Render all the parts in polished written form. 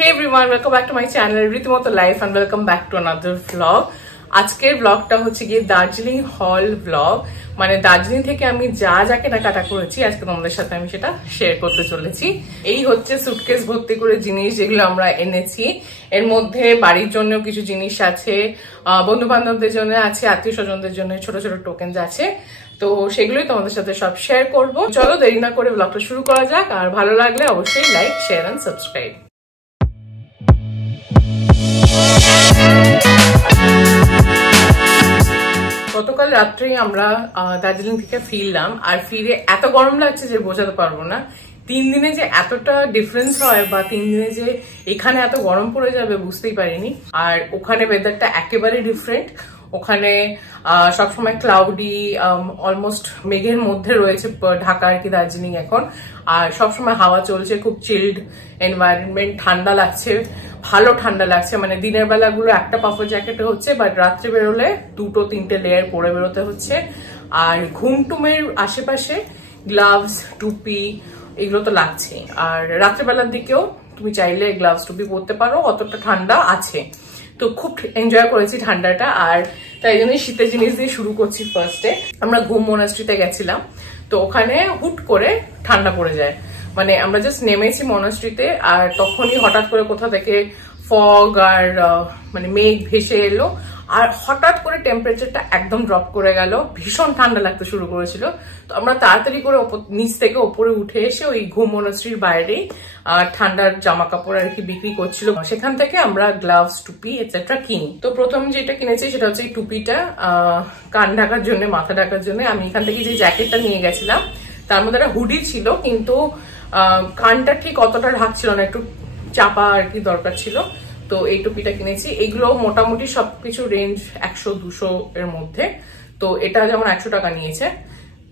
Hey everyone, welcome back to my channel রীতিমতো life and welcome back to another vlog. আজকের ব্লগটা হচ্ছে গিয়ে দার্জিলিং হল ব্লগ। মানে দার্জিলিং থেকে আমি যা যা কেনাকাটা করেছি আজকে তোমাদের সাথে আমি সেটা শেয়ার করতে চলেছি। এই হচ্ছে সুটকেস ভর্তি করে জিনিস যেগুলো আমরা এনেছি। এর মধ্যে বাড়ির জন্য কিছু জিনিস আছে, বন্ধু বান্ধবদের জন্য আছে, আত্মীয় স্বজনদের জন্য ছোট ছোট টোকেনস আছে। তো সেগুলোই তোমাদের সাথে সব শেয়ার করব। চলো দেরি না করে ব্লগটা শুরু করা যাক। আর ভালো লাগলে অবশ্যই লাইক, শেয়ার এন্ড সাবস্ক্রাইব। গতকাল রাত্রেই আমরা দার্জিলিং থেকে ফিরলাম, আর ফিরে এত গরম লাগছে যে বোঝাতে পারবো না। 3 দিনে যে এতটা ডিফারেন্স হয় বা 3 দিনে যে এখানে এত গরম পড়ে যাবে বুঝতেই পারিনি। আর ওখানে ওয়েদারটা একেবারে ডিফারেন্ট। ওখানে সবসময় ক্লাউডি, অলমোস্ট মেঘের মধ্যে রয়েছে ঢাকা আর কি দার্জিলিং এখন। আর সবসময় হাওয়া চলছে, খুব চিল্ড এনভায়রনমেন্ট, ঠান্ডা লাগছে, ভালো ঠান্ডা লাগছে। মানে দিনের বেলাগুলো একটা পাফার জ্যাকেটে হচ্ছে, বাট রাত্রে বেরোলে 2-3টে লেয়ার পরে বেরোতে হচ্ছে। আর ঘুমটুমের আশেপাশে গ্লাভস, টুপি এগুলো তো লাগছে। আর রাত্রেবেলার দিকেও তুমি চাইলে গ্লাভস, টুপি পরতে পারো, অতটা ঠান্ডা আছে। তো খুব এনজয় করেছি ঠান্ডাটা। আর তাই জন্যই শীতের জিনিস দিয়ে শুরু করছি। ফার্স্টে আমরা ঘুম মনাস্ট্রিতে গেছিলাম, তো ওখানে হুট করে ঠান্ডা পড়ে যায়। মানে আমরা জাস্ট নেমেছি মনাস্ট্রিতে, আর তখনই হঠাৎ করে কোথা থেকে ফগ আর মানে মেঘ ভেসে এলো, আর হঠাৎ করে টেম্পারেচারটা একদম ড্রপ করে গেল, ভীষণ ঠান্ডা লাগতে শুরু করেছিল। তো আমরা তাড়াতাড়ি করে নিচ থেকে ওপরে উঠে এসে ওই ঘুম মনাস্ট্রির বাইরেই ঠান্ডার জামা কাপড় আর কি বিক্রি করছিল, সেখান থেকে আমরা গ্লাভস, টুপি এটসেট্রা কিনি। তো প্রথম যেটা কিনেছি সেটা হচ্ছে এই টুপিটা, কান ঢাকার জন্য, মাথা ঢাকার জন্য। আমি এখান থেকে যে জ্যাকেটটা নিয়ে গেছিলাম তার মধ্যে একটা হুডি ছিল, কিন্তু কানটা ঠিক অতটা ঢাকছিল না, একটু চাপা আর কি দরকার ছিল। তো এই টুপিটা কিনেছি। এগুলো মোটামুটি সবকিছু রেঞ্জ 100-200 এর মধ্যে। তো এটা যেমন 100 টাকা নিয়েছে।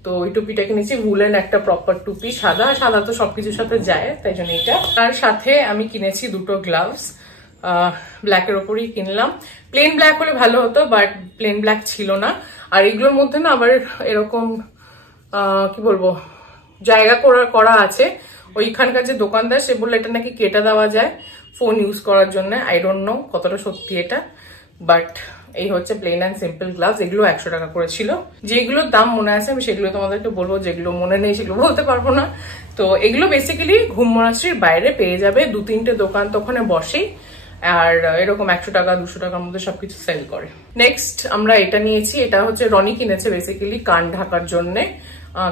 তো ওই টুপিটা কিনেছি, উলেন একটা প্রপার টুপি, সাদা সাদা তো সবকিছুর সাথে যায়, তাই জন্য এটা। তার সাথে আমি কিনেছি 2টো গ্লাভস, ব্ল্যাকের ওপরই কিনলাম। প্লেন ব্ল্যাক হলে ভালো হতো, বাট প্লেন ব্ল্যাক ছিল না। আর এগুলোর মধ্যে না আবার এরকম কি বলবো জায়গা করা আছে। ওইখানকার যে দোকানদার সে বললো এটা নাকি কেটে দেওয়া যায় ফোন ইউজ করার জন্য। আই ডোন্ট নো কতটা সত্যি এটা, বাট এই হচ্ছে প্লেন অ্যান্ড সিম্পল গ্লাভস। এগুলো 100 টাকা করেছিল। যেগুলোর দাম মনে আছে আমি সেগুলো তোমাদেরকে বলবো, যেগুলো মনে নেই সেগুলো বলতে পারবো না। তো এগুলো বেসিক্যালি ঘুম মনাস্ট্রির বাইরে পেয়ে যাবে, 2-3টে দোকান তো ওখানে বসেই। আর এরকম 100 টাকা 200 টাকার মধ্যে সবকিছু সেল করে। নেক্সট আমরা এটা নিয়েছি, এটা হচ্ছে রনি কিনেছে বেসিক্যালি কান ঢাকার জন্যে।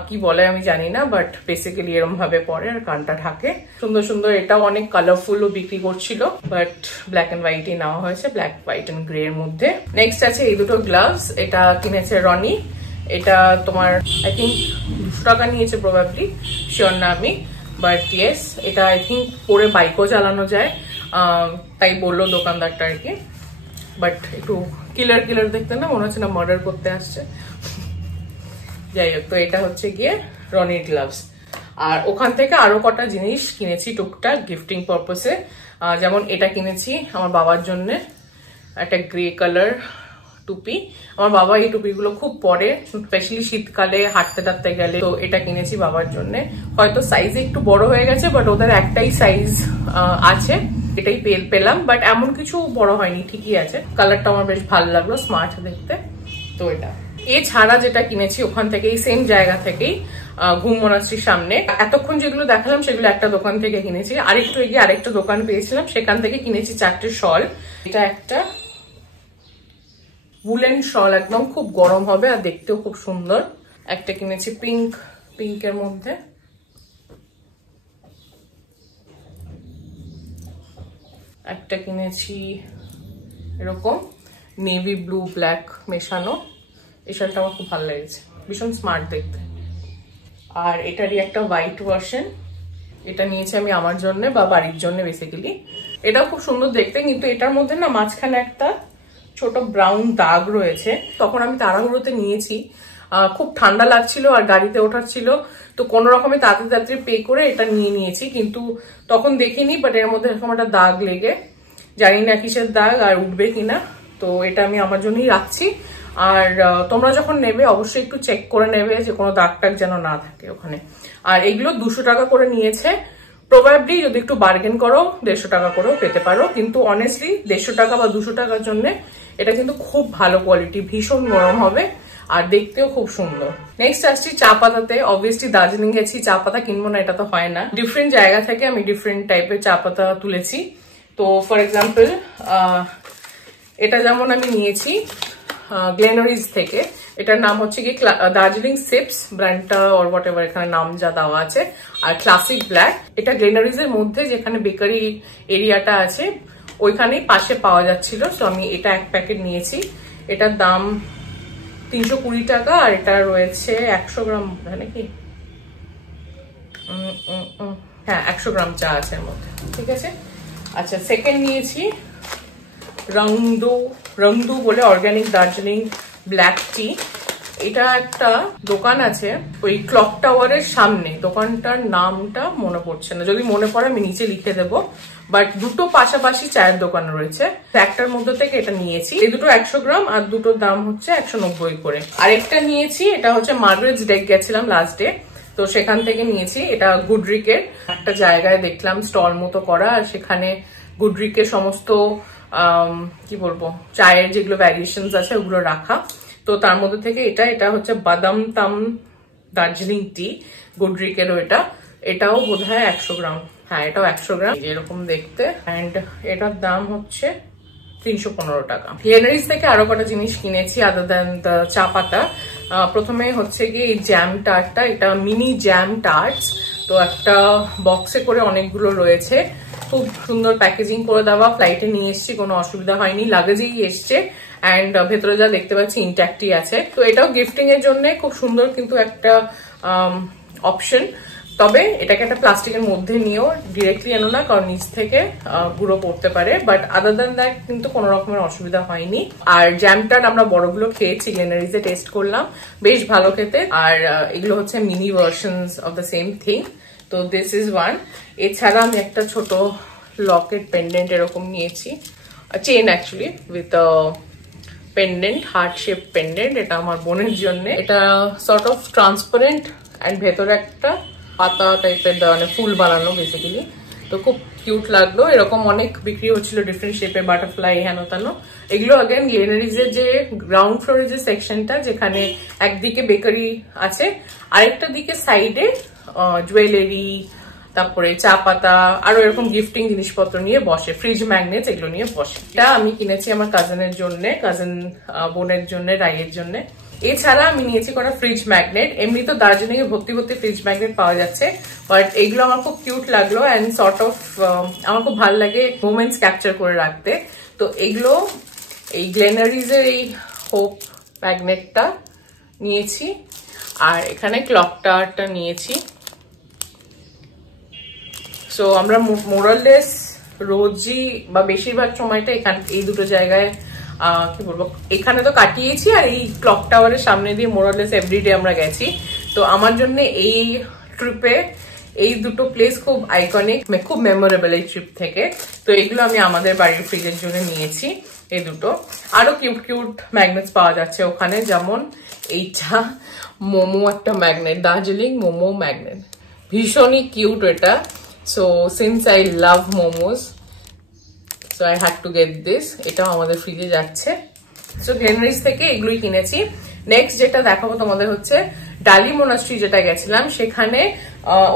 কি বলে আমি জানি না, বাট বেসিক্যালি এরকম ভাবে পরে আর কানটা ঢাকে। সুন্দর সুন্দর, এটাও অনেক কালারফুলও বিক্রি করছিল, বাট ব্ল্যাক এন্ড হোয়াইটই নেওয়া হয়েছে, ব্ল্যাক, হোয়াইট এন্ড গ্রে এর মধ্যে। নেক্সট আছে এই দুটো গ্লাভস, এটা কিনেছে রনি। এটা তোমার আই থিঙ্ক 200 টাকা নিয়েছে, প্রবাবলি শিওর না আমি, বাট ইয়েস এটা আই থিঙ্ক পরে বাইকও চালানো যায়, তাই বললো দোকানদারটা আর কি। বাট একটু কিলার কিলার দেখতে না মনে হচ্ছে না মার্ডার করতে আসছে। যাই হোক, তো এটা হচ্ছে গিয়ে রনির গ্লাভস। আর ওখান থেকে আরো কটা জিনিস কিনেছি টুকটাক গিফটিং পারপাসে। যেমন এটা কিনেছি আমার বাবার জন্য, একটা গ্রে কালার টুপি। আমার বাবা এই টুপিগুলো খুব পরে, স্পেশালি শীতকালে হাঁটতে টাটতে গেলে। তো এটা কিনেছি বাবার জন্য। হয়তো সাইজে একটু বড় হয়ে গেছে, বাট ওদের একটাই সাইজ আছে, এটাই পেলাম। বাট এমন কিছু বড় হয়নি, ঠিকই আছে। কালারটা আমার বেশ ভালো লাগলো, স্মার্ট দেখতে। তো এটা এছাড়া যেটা কিনেছি ওখান থেকে, এই সেম জায়গা থেকেই, ঘুম মনাস্ট্রির সামনে। এতক্ষণ যেগুলো দেখালাম সেগুলো একটা দোকান থেকে কিনেছি। আরেকটু এগিয়ে আরেকটা দোকান পেয়েছিলাম, সেখান থেকে কিনেছি 4টে শল। এটা একটা উলেন শল, একদম খুব গরম হবে আর দেখতেও খুব সুন্দর। একটা কিনেছি পিঙ্কের মধ্যে। একটা কিনেছি এরকম নেভি ব্লু ব্ল্যাক মেশানো। এই শালটা আমার খুব ভালো লেগেছে, ভীষণ স্মার্ট দেখতে। আর এটারই একটা হোয়াইট ভার্সন, এটা নিয়েছি আমি আমার জন্য বা বাড়ির জন্য বেসিক্যালি। এটাও খুব সুন্দর দেখতে, কিন্তু এটার মধ্যে না মাঝখানে একটা ছোট ব্রাউন দাগ রয়েছে। তখন আমি তাড়াহুড়োতে নিয়েছি, খুব ঠান্ডা লাগছিল আর গাড়িতে ওঠার ছিল, তো কোনো রকমে তাড়াতাড়ি পে করে এটা নিয়ে নিয়েছি। কিন্তু তখন দেখিনি, বাট এর মধ্যে এরকম একটা দাগ লেগে, জানি না কিসের দাগ আর উঠবে কিনা। তো এটা আমি আমার জন্যই রাখছি। আর তোমরা যখন নেবে অবশ্যই একটু চেক করে নেবে যে কোনো দাগ টাগ যেন না থাকে ওখানে। আর এগুলো 200 টাকা করে নিয়েছে। প্রবাবলি যদি একটু বার্গেন করো 150 টাকা করেও পেতে পারো, কিন্তু অনেস্টলি 150 টাকা বা 200 টাকার জন্য এটা কিন্তু খুব ভালো কোয়ালিটি, ভীষণ গরম হবে আর দেখতেও খুব সুন্দর। নেক্সট আসছি চা পাতাতে। অবভিয়াসলি দার্জিলিং গেছি, চা পাতা কিনবো না এটা তো হয় না। ডিফারেন্ট জায়গা থেকে আমি ডিফারেন্ট টাইপের চা পাতা তুলেছি। তো ফর এক্সাম্পল এটা যেমন আমি নিয়েছি গ্লেনারিজ থেকে, এটার নাম হচ্ছে কি দার্জিলিং সিপস ব্র্যান্ডটা অর হোয়াট এভার এখানে নাম যা দেওয়া আছে, আর ক্লাসিক ব্ল্যাক। এটা গ্লেনারিজ এর মধ্যে যেখানে বেকারি এরিয়াটা আছে ওইখানেই পাশে পাওয়া যাচ্ছিল, তো আমি এটা এক প্যাকেট নিয়েছি। এটার দাম 320 টাকা আর এটা রয়েছে 100 গ্রাম নাকি, হ্যাঁ 100 গ্রাম চা আছে এর মধ্যে, ঠিক আছে। আচ্ছা, সেকেন্ড নিয়েছি রংদু বলে অর্গানিক দার্জিলিং ব্ল্যাক টি। এটা একটা দোকান আছে ওই ক্লক টাওয়ারের সামনে, দোকানটার নামটা মনে পড়ছে না, যদি মনে পড়ে আমি নিচে লিখে দেবো। বাট দুটো পাশাপাশি চায়ের দোকান রয়েছে, একটার মধ্যে থেকে এটা নিয়েছি। এই দুটো 100 গ্রাম আর দুটোর দাম হচ্ছে 190 করে। আরেকটা নিয়েছি, এটা হচ্ছে মার্গারেটস ডেক, গেছিলাম লাস্ট ডে, তো সেখান থেকে নিয়েছি। এটা গুডরিকের একটা জায়গায় দেখলাম স্টল মতো করা, আর সেখানে গুডরিকের সমস্ত কি বলবো চায়ের যেগুলো ভ্যারিয়েশনস আছে ওগুলো রাখা। তো তার মধ্যে থেকে এটা হচ্ছে বাদাম তাম দার্জিলিং টি, গুডরিকেরও এটাও বোধহয় 100 গ্রাম, হ্যাঁ এটাও 100 গ্রাম, এরকম দেখতে। অ্যান্ড এটার দাম হচ্ছে 315 টাকা। গ্লেনারিজ থেকে আরো কটা জিনিস কিনেছি আদার দ্যান দ্য চা পাতা। প্রথমে হচ্ছে কি এই জ্যাম টার্টটা, এটা মিনি জ্যাম টার্টস, তো একটা বক্সে করে অনেকগুলো রয়েছে, খুব সুন্দর প্যাকেজিং করে দেওয়া। ফ্লাইটে নিয়ে এসছি, কোনো অসুবিধা হয়নি, লাগেজেই এসছে। অ্যান্ড ভেতরে যা দেখতে পাচ্ছি ইনট্যাক্টই আছে। তো এটাও গিফটিং এর জন্য খুব সুন্দর কিন্তু একটা অপশন। তবে এটাকে একটা প্লাস্টিকের মধ্যে নিয়েও ডিরেক্টলি এনো না, কারণ নিচ থেকে গুঁড়ো পড়তে পারে। বাট আদার দ্যান দ্যাট কিন্তু কোনো রকমের অসুবিধা হয়নি। আর জ্যামটার আমরা বড়গুলো খেয়েছি, গ্লেনারিজে টেস্ট করলাম, বেশ ভালো খেতে। আর এগুলো হচ্ছে mini versions of the same thing. তো দিস ইজ ওয়ান। এছাড়া আমি একটা ছোট লকেট পেন্ডেন্ট এরকম নিয়েছি, chain actually with pendant, heart shape pendant. এটা আমার বোনের জন্য। এটা সর্ট অফ ট্রান্সপারেন্ট অ্যান্ড ভেতরে একটা পাতা টাইপের মানে ফুল বানানো বেসিক্যালি। তো খুব কিউট লাগলো। এরকম অনেক বিক্রি হচ্ছিল ডিফারেন্ট শেপে, বাটারফ্লাই হেন তেন। এগুলো আগেন গ্লেনারিজের যে গ্রাউন্ড ফ্লোরের যে সেকশনটা, যেখানে একদিকে বেকারি আছে, আরেকটা দিকে সাইডে জুয়েলারি, তারপরে চা পাতা, আরো এরকম গিফটিং জিনিসপত্র নিয়ে বসে, ফ্রিজ ম্যাগনেট এগুলো নিয়ে বসে। এটা আমি কিনেছি আমার কাজিনের জন্য, কাজিন বোনের জন্য, রাইয়ের জন্য। এছাড়া আমি নিয়েছি কটা ফ্রিজ ম্যাগনেট। এমনি তো দার্জিলিং এ ভর্তি ভর্তি ফ্রিজ ম্যাগনেট পাওয়া যাচ্ছে, বাট এগুলো আমার খুব কিউট লাগলো অ্যান্ড সর্ট অফ আমার খুব ভালো লাগে মোমেন্টস ক্যাপচার করে রাখতে। তো এগুলো এই গ্লেনারিজের এই হোপ ম্যাগনেটটা নিয়েছি, আর এখানে ক্লক টাওয়ারটা নিয়েছি। সো আমরা মোরাললেস রোজই বা বেশিরভাগ সময়টা এখানে এই দুটো জায়গায় কি বলবো এখানে তো কাটিয়েছি, আর এই ক্লক টাওয়ারের সামনে দিয়ে মোরাললেস এভরিডে আমরা গেছি। তো আমার জন্য এই ট্রিপে এই দুটো প্লেস খুব আইকনিক, খুব মেমোরেবল এই ট্রিপ থেকে। তো এগুলো আমি আমাদের বাড়ির ফ্রিজের জন্য নিয়েছি এই দুটো। আরো কিউট কিউট ম্যাগনেটস পাওয়া যাচ্ছে ওখানে, যেমন এইটা মোমো একটা ম্যাগনেট, দার্জিলিং মোমো ম্যাগনেট, ভীষণই কিউট এটা। So since I love momos, so I had to get this. এটাও আমাদের ফ্রিজে যাচ্ছে। সো গ্লেনারিজ থেকে এগুলোই কিনেছি। নেক্সট যেটা দেখাবো তোমাদের হচ্ছে ডালি মোনাস্ট্রি, যেটা গেছিলাম সেখানে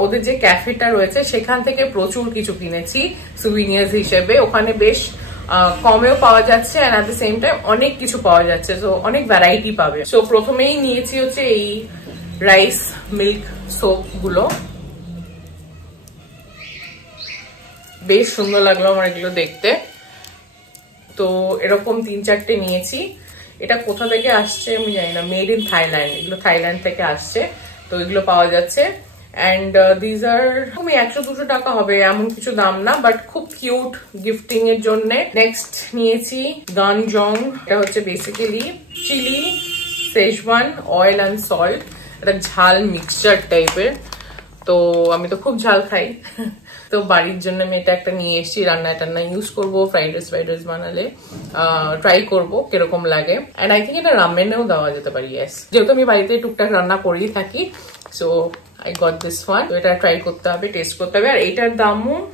ওদের যে ক্যাফেটা রয়েছে সেখান থেকে প্রচুর কিছু কিনেছি সুভিনিয়ার্স হিসেবে। ওখানে বেশ কমেও পাওয়া যাচ্ছে and at the same time অনেক কিছু পাওয়া যাচ্ছে, সো অনেক ভ্যারাইটি পাবে। সো প্রথমেই নিয়েছি হচ্ছে এই রাইস মিল্ক সোপ গুলো, বেশ সুন্দর লাগলো আমার এগুলো দেখতে। তো এরকম 3-4টে নিয়েছি। এটা কোথা থেকে আসছে আমি জানি না, মেড ইন থাইল্যান্ড, এগুলো থাইল্যান্ড থেকে আসছে। তো এগুলো পাওয়া যাচ্ছে অ্যান্ড দিজ আর 100-200 টাকা হবে, এমন কিছু দাম না, বাট খুব কিউট গিফটিং এর জন্য। নেক্সট নিয়েছি গানজং, এটা হচ্ছে basically chilli, schezwan oil and salt, এটা ঝাল মিক্সচার টাইপের। তো আমি তো খুব ঝাল খাই, তো বাড়ির জন্য আমি এটা একটা নিয়ে এসেছি, রান্নায় টান্না ইউজ করবো, ফ্রাইড রাইস বানালে ট্রাই করবো কিরকম লাগে। অ্যান্ড আই থিঙ্ক এটা রামেনেও দেওয়া যেতে পারে, ইয়েস, যেহেতু আমি বাড়িতে টুকটাক রান্না করেই থাকি, so I got this one. তো এটা ট্রাই করতে হবে, টেস্ট করতে হবে। আর এইটার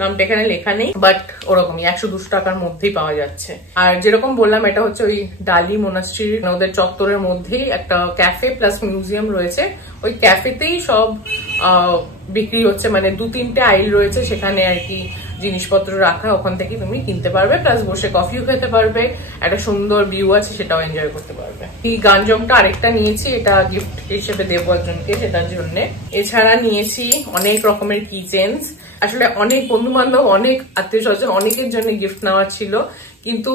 নামটা এখানে লেখা নেই, বাট ওরকমই 100-200 টাকার মধ্যেই পাওয়া যাচ্ছে। আর যেরকম বললাম, এটা হচ্ছে ওই ডালি মোনাস্ট্রি ওদের চত্বরের মধ্যেই একটা ক্যাফে প্লাস মিউজিয়াম রয়েছে। ওই ক্যাফেতেই সব বিক্রি হচ্ছে, মানে 2-3টে আইল রয়েছে সেখানে আর কি জিনিসপত্র রাখা, ওখান থেকে তুমি কিনতে পারবে, প্লাস বসে কফিও খেতে পারবে, একটা সুন্দর ভিউ আছে সেটাও এনজয় করতে পারবে। এই গাঞ্জমটা আরেকটা নিয়েছি, এটা গিফট হিসেবে দেবো একজনকে, সেটার জন্য। এছাড়া নিয়েছি অনেক রকমের কিচেন্স। আসলে অনেক বন্ধু বান্ধব, অনেক আত্মীয় স্বজন, অনেকের জন্য গিফট নেওয়ার ছিল, কিন্তু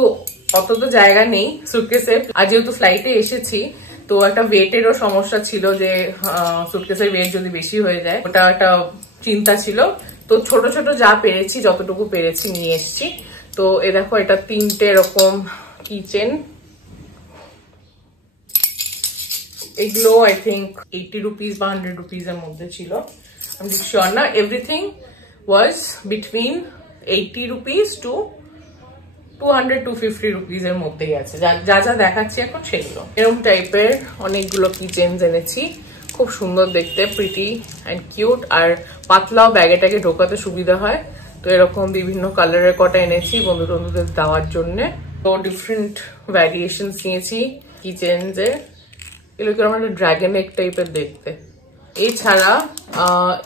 অত তো জায়গা নেই সুটকেসে। আর যেহেতু ফ্লাইটে এসেছি, তো একটা ওয়েটেরও সমস্যা ছিল, যে সুটকেসের ওয়েট যদি বেশি হয়ে যায়, ওটা একটা চিন্তা ছিল। তো ছোট ছোট যা পেরেছি, যতটুকু পেরেছি নিয়ে এসেছি। তো এ দেখো, এটা 3টে এরকম কিচেন। এগুলো আই থিঙ্ক 80 রুপিস বা 100 রুপিস এর মধ্যে ছিল, আমি শিওর না। Everything was between 80 rupees to 200-250 rupees এর মধ্যেই আছে, যা যা দেখাচ্ছি এখন সেগুলো। এরকম টাইপের অনেকগুলো কিচেন এনেছি, খুব সুন্দর দেখতে, প্রিটি অ্যান্ড কিউট। আর পাতলাও ব্যাগেটাকে ঢোকাতে সুবিধা হয়। তো এরকম বিভিন্ন কালারের কটা এনেছি বন্ধুদের দেওয়ার জন্য। তো ডিফারেন্ট ভ্যারিয়েশনস নিয়েছি কিচেনসে। এগুলো কিরকম একটা ড্রাগন এগ টাইপের দেখতে। এছাড়া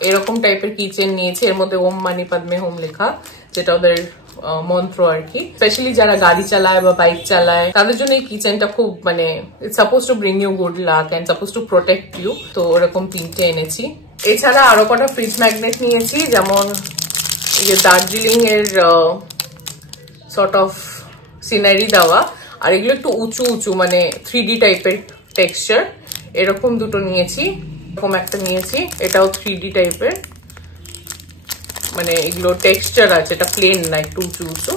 এরকম টাইপের কিচেন নিয়েছি, এর মধ্যে ওম মানি পাদমে হোম লেখা, যেটা ওদের মন্ত্র আর কি। স্পেশালি যারা গাড়ি চালায় বা বাইক চালায়, তাদের জন্য এই কিচেনটা খুব, মানে it's suppose to bring you good luck and suppose to protect you. তো ওরকম 3টে এনেছি। এছাড়া আরো কটা ফ্রিজ ম্যাগনেট নিয়েছি, যেমন এই যে দার্জিলিং এর সর্ট অফ সিনারি দেওয়া, আর এগুলো একটু উঁচু উঁচু, মানে 3D টাইপের টেক্সচার। এরকম দুটো নিয়েছি। এরকম একটা নিয়েছি, এটাও 3D টাইপের, মানে এগুলো টেক্সচার আছে, এটা প্লেন না, একটু উঁচু উঁচু।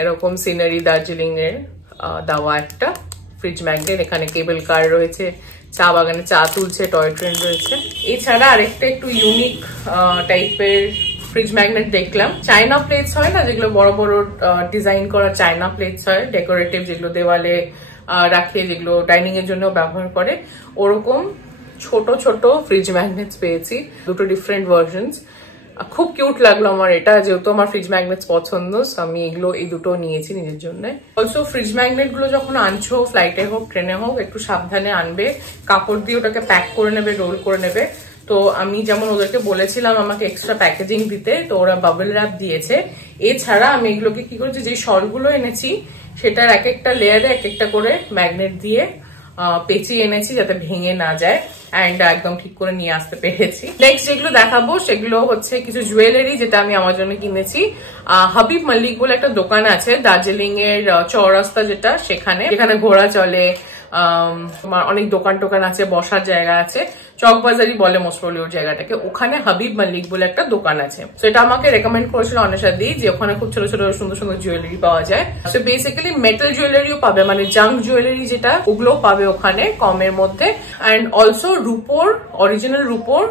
এরকম সিনারি দার্জিলিং এর দেওয়া একটা ফ্রিজ ম্যাগনেট। এখানে কেবল কার রয়েছে, চা বাগানে চা তুলছে, টয় ট্রেন রয়েছে। এছাড়া আরেকটা একটু ইউনিক টাইপের ফ্রিজ ম্যাগনেট দেখলাম। চায়না প্লেটস হয় না, যেগুলো বড় বড় ডিজাইন করা চায়না প্লেটস হয়, ডেকোরেটিভ, যেগুলো দেওয়ালে রাখে, যেগুলো ডাইনিং এর জন্য ব্যবহার করে, ওরকম ছোট ছোট ফ্রিজ ম্যাগনেটস পেয়েছি, দুটো ডিফারেন্ট ভার্সনস। খুব কিউট লাগলো আমার এটা, যেহেতু আমার ফ্রিজ ম্যাগনেটস পছন্দ, আমি এই দুটো নিয়েছি নিজের জন্য। অলসো ফ্রিজ ম্যাগনেট গুলো যখন আনছো, ফ্লাইটে হোক ট্রেনে হোক, একটু সাবধানে আনবে, কাপড় দিয়ে ওটাকে প্যাক করে নেবে, রোল করে নেবে। তো আমি যেমন ওদেরকে বলেছিলাম আমাকে এক্সট্রা প্যাকেজিং দিতে, তো ওরা বাবল র্যাপ দিয়েছে। এছাড়া আমি এগুলোকে কি করেছি, যে সলগুলো এনেছি সেটার এক একটা লেয়ারে এক একটা করে ম্যাগনেট দিয়ে পেঁচিয়ে এনেছি, যাতে ভেঙে না যায়, অ্যান্ড একদম ঠিক করে নিয়ে আসতে পেরেছি। নেক্সট যেগুলো দেখাবো সেগুলো হচ্ছে কিছু জুয়েলারি, যেটা আমি আমার জন্য কিনেছি। হাবিব মল্লিক বলে একটা দোকান আছে দার্জিলিং এর চৌরাস্তা, যেখানে ঘোরা চলে, তোমার অনেক দোকান টোকান আছে, বসার জায়গা আছে, চকবাজারি বলে মোস্ট প্রবলি ওর জায়গাটাকে। ওখানে হাবিব মল্লিক বলে একটা দোকান আছে। তো এটা আমাকে রেকমেন্ড করেছিল অনেশা দি, যে ওখানে খুব ছোট ছোট সুন্দর সুন্দর জুয়েলারি পাওয়া যায়। তো বেসিক্যালি মেটাল জুয়েলারিও পাবে, মানে জাঙ্ক জুয়েলারি যেটা, ওগুলো পাবে ওখানে কমের মধ্যে। অ্যান্ড অলসো রূপোর, অরিজিনাল রূপোর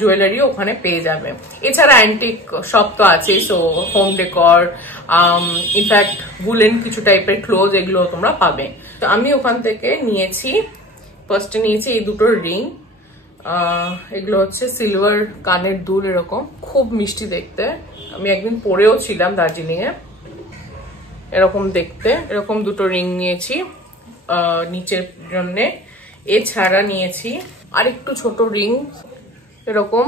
জুয়েলারিও ওখানে পেয়ে যাবে। এছাড়া অ্যান্টিক শপ তো আছে, so home decor, in fact woollen কিছু টাইপের ক্লোথ, এগুলো তোমরা পাবে। তো আমি ওখান থেকে নিয়েছি, ফার্স্টে নিয়েছি এই দুটো রিং। এগুলো হচ্ছে সিলভার কানের দুল, এরকম খুব মিষ্টি দেখতে। আমি একদিন পরেও ছিলাম দার্জিলিং এ, এরকম দেখতে। এরকম দুটো রিং নিয়েছি নিচের জন্য। এছাড়া নিয়েছি আরেকটু ছোট রিং, এরকম।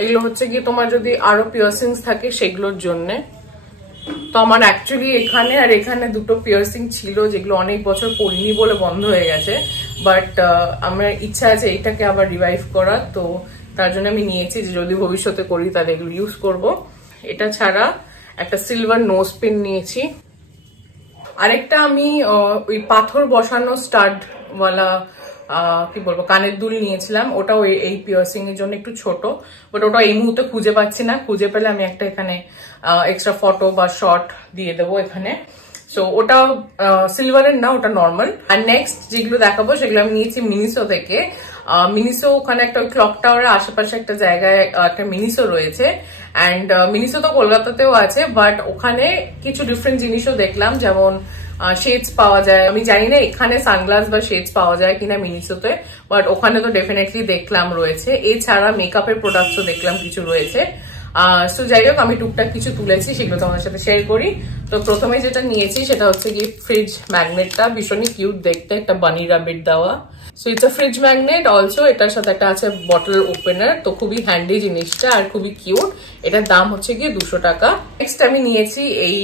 এগুলো হচ্ছে গিয়ে তোমার যদি আরো পিয়ার্সিংস থাকে সেগুলোর জন্য। তো আমার অ্যাকচুয়ালি এখানে আর এখানে দুটো পিয়ার্সিং ছিল, যেগুলো অনেক বছর পরিনি বলে বন্ধ হয়ে গেছে, বাট আমার ইচ্ছা আছে এটাকে আবার রিভাইভ করার। তো তার জন্য আমি নিয়েছি, যে যদি ভবিষ্যতে করি তাহলে এগুলো ইউজ করব। এটা ছাড়া একটা সিলভার নোজ পিন নিয়েছি। আরেকটা আমি ওই পাথর বসানো স্টাড ওয়ালা কি বলবো কানের দুল নিয়েছিলাম। ওটাও এই পিয়ার্সিং এর জন্য একটু ছোট, বাট ওটা এই মুহূর্তে খুঁজে পাচ্ছি না। খুঁজে পেলে আমি একটা এখানে এক্সট্রা ফটো বা শর্ট দিয়ে দেবো এখানে। সো ওটা সিলভারের না, ওটা নর্মাল। আর নেক্সট যেগুলো দেখাবো সেগুলো আমি নিয়েছি মিনিসো থেকে। মিনিসো ওখানে একটা ক্লক টাওয়ারের আশেপাশে একটা জায়গায় একটা মিনিসো রয়েছে। অ্যান্ড মিনিসো তো কলকাতাতেও আছে, বাট ওখানে কিছু ডিফারেন্ট জিনিসও দেখলাম, যেমন শেডস পাওয়া যায়। আমি জানি না এখানে সানগ্লাস বা শেডস পাওয়া যায় কিনা মিনিসোতে, বাট ওখানে তো ডেফিনেটলি দেখলাম রয়েছে। এছাড়া মেকআপের প্রোডাক্টসও দেখলাম কিছু রয়েছে। সো যাই হোক, আমি টুকটাক কিছু তুলেছি, সেগুলো তোমাদের সাথে শেয়ার করি। তো প্রথমে যেটা নিয়েছি সেটা হচ্ছে কি ফ্রিজ ম্যাগনেটটা, ভীষণই কিউট দেখতে, একটা বানি রাবিট দেওয়া। So it's a fridge magnet also. এটার সাথে একটা আছে বটল ওপেনার, তো খুবই হ্যান্ডি জিনিসটা আর খুবই কিউট। এটার দাম হচ্ছে গিয়ে 200 টাকা। নেক্সট আমি নিয়েছি এই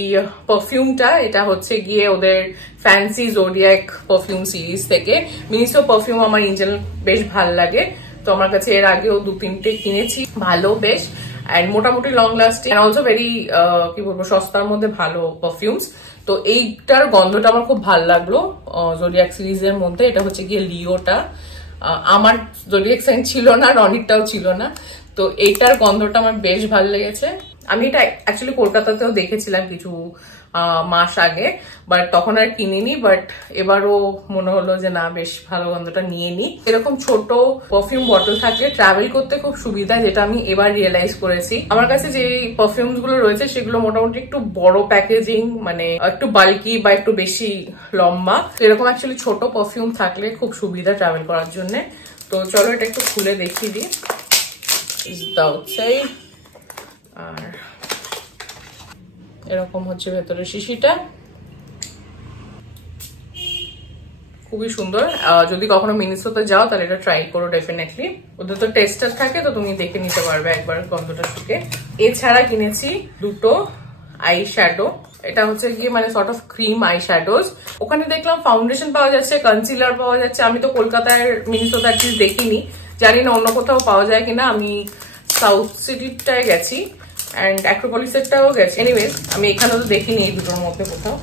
পারফিউমটা, এটা হচ্ছে গিয়ে ওদের ফ্যান্সি জোডিয়াক পারফিউম সিরিজ থেকে। মিনিসো পারফিউম আমার ইঞ্জেল বেশ ভাল লাগে, তো আমার কাছে এর আগেও 2-3টে কিনেছি, ভালো বেশ, এন্ড মোটামুটি long lasting and also very কি বলবো সস্তার মধ্যে ভালো পারফিউমস। তো এইটার গন্ধটা আমার খুব ভালো লাগলো জোডিয়াক সিরিজের মধ্যে। এটা হচ্ছে গিয়ে লিওটা, আমার জোডিয়াক সাইন ছিল না, রনিরটাও ছিল না, তো এইটার গন্ধটা আমার বেশ ভালো লেগেছে। আমি এটা অ্যাকচুয়ালি কলকাতাতেও দেখেছিলাম কিছু মাস আগে, বাট তখন আর কিনিনি, বাট এবারও মনে হলো যে না, বেশ ভালো গন্ধটা নিয়ে নি। এরকম ছোট পারফিউম বটল থাকলে ট্রাভেল করতে খুব সুবিধা, যেটা আমি এবার রিয়েলাইজ করেছি। আমার কাছে যে পারফিউমস গুলো রয়েছে সেগুলো মোটামুটি একটু বড় প্যাকেজিং, মানে একটু বাল্কি বা একটু বেশি লম্বা। এরকম অ্যাকচুয়ালি ছোট পারফিউম থাকলে খুব সুবিধা ট্রাভেল করার জন্য। তো চলো এটা একটু খুলে দেখিয়ে দিই। আর এরকম হচ্ছে ভেতরে শিশিটা, খুবই সুন্দর। যদি কখনো মিনিসোতে যাও তাহলে এটা ট্রাই করো ডেফিনেটলি। ওদের তো টেস্টার থাকে, তো তুমি দেখে নিতে পারবে একবার গন্ধটা শুকে। এছাড়া কিনেছি দুটো আই শ্যাডো। এটা হচ্ছে গিয়ে মানে sort of cream I shadows. ওখানে দেখলাম ফাউন্ডেশন পাওয়া যাচ্ছে, কনসিলার পাওয়া যাচ্ছে। আমি তো কলকাতার মিনিসোতে অ্যাটলিস্ট দেখিনি, জানি না অন্য কোথাও পাওয়া যায় কিনা। আমি সাউথ সিটিটায় গেছি অ্যান্ড অ্যাক্রোপলিসেরটাও গেছি। এনিওয়েজ, আমি এখানে তো দেখিনি এই দুটোর মধ্যে কোথাও।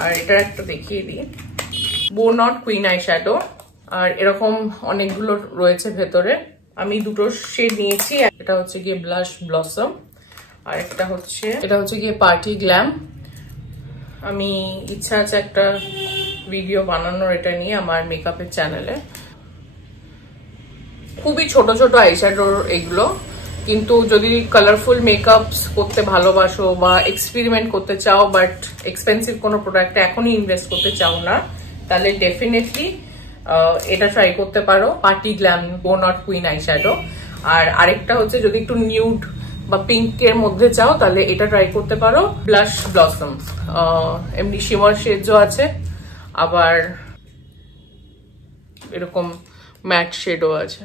আর এটার একটা দেখিয়ে দিই, বোনট কুইন আই শ্যাডো। আর এরকম অনেকগুলো রয়েছে ভেতরে। আমি দুটো শেড নিয়েছি, এটা হচ্ছে গিয়ে ব্লাশ ব্লসম, আর এটা হচ্ছে গিয়ে পার্টি গ্ল্যাম। আমি ইচ্ছা আছে একটা ভিডিও বানানোর এটা নিয়ে আমার মেকআপের চ্যানেলে। খুবই ছোট ছোট আই শ্যাডোর এগুলো, কিন্তু যদি কালারফুল মেকআপস করতে ভালোবাসো বা এক্সপেরিমেন্ট করতে চাও, বাট এক্সপেন্সিভ কোনো প্রোডাক্টে এখনই ইনভেস্ট করতে চাও না, তাহলে ডেফিনেটলি এটা ট্রাই করতে পারো, party glam bonnet queen eye shadow. আর আরেকটা হচ্ছে যদি একটু নিউড বা পিঙ্কের মধ্যে চাও তাহলে এটা ট্রাই করতে পারো, ব্লাশ ব্লসম। এমনি শিমার শেডও আছে, আবার এরকম ম্যাট শেডও আছে।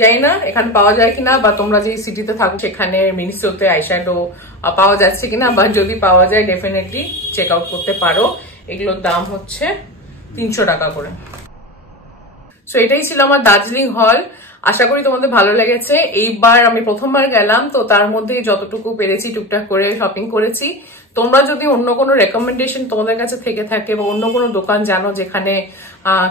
জানি না এখানে পাওয়া যায় কিনা, বা তোমরা যে সিটিতে থাকো সেখানে মিনিসোতে আইশ্যাডো পাওয়া যাচ্ছে কিনা, বা যদি পাওয়া যায় ডেফিনেটলি চেক আউট করতে পারো। এগুলোর দাম হচ্ছে 300 টাকা করে। সো এটাই ছিল আমার দার্জিলিং হল। আশা করি তোমাদের ভালো লেগেছে। এইবার আমি প্রথমবার গেলাম, তো তার মধ্যে যতটুকু পেরেছি টুকটাক করে শপিং করেছি। তোমরা যদি অন্য কোনো রেকমেন্ডেশন তোমাদের কাছে থেকে থাকে বা অন্য কোনো দোকান জানো যেখানে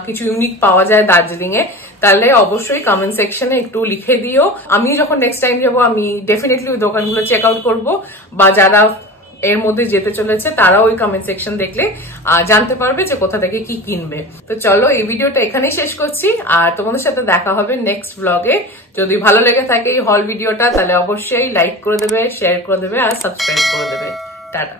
কিছু ইউনিক পাওয়া যায় দার্জিলিং এ, তাহলে অবশ্যই কমেন্ট সেকশনে একটু লিখে দিও। আমি যখন নেক্সট টাইম যাবো আমি ডেফিনেটলি ওই দোকানগুলো চেক আউট করবো, বা যারা এর মধ্যে যেতে চলেছে তারা ওই কমেন্ট সেকশন দেখলে জানতে পারবে যে কোথা থেকে কি কিনবে। তো চলো এই ভিডিওটা এখানেই শেষ করছি, আর তোমাদের সাথে দেখা হবে নেক্সট ব্লগে। যদি ভালো লেগে থাকে এই হল ভিডিওটা তাহলে অবশ্যই লাইক করে দেবে, শেয়ার করে দেবে আর সাবস্ক্রাইব করে দেবে। টাটা।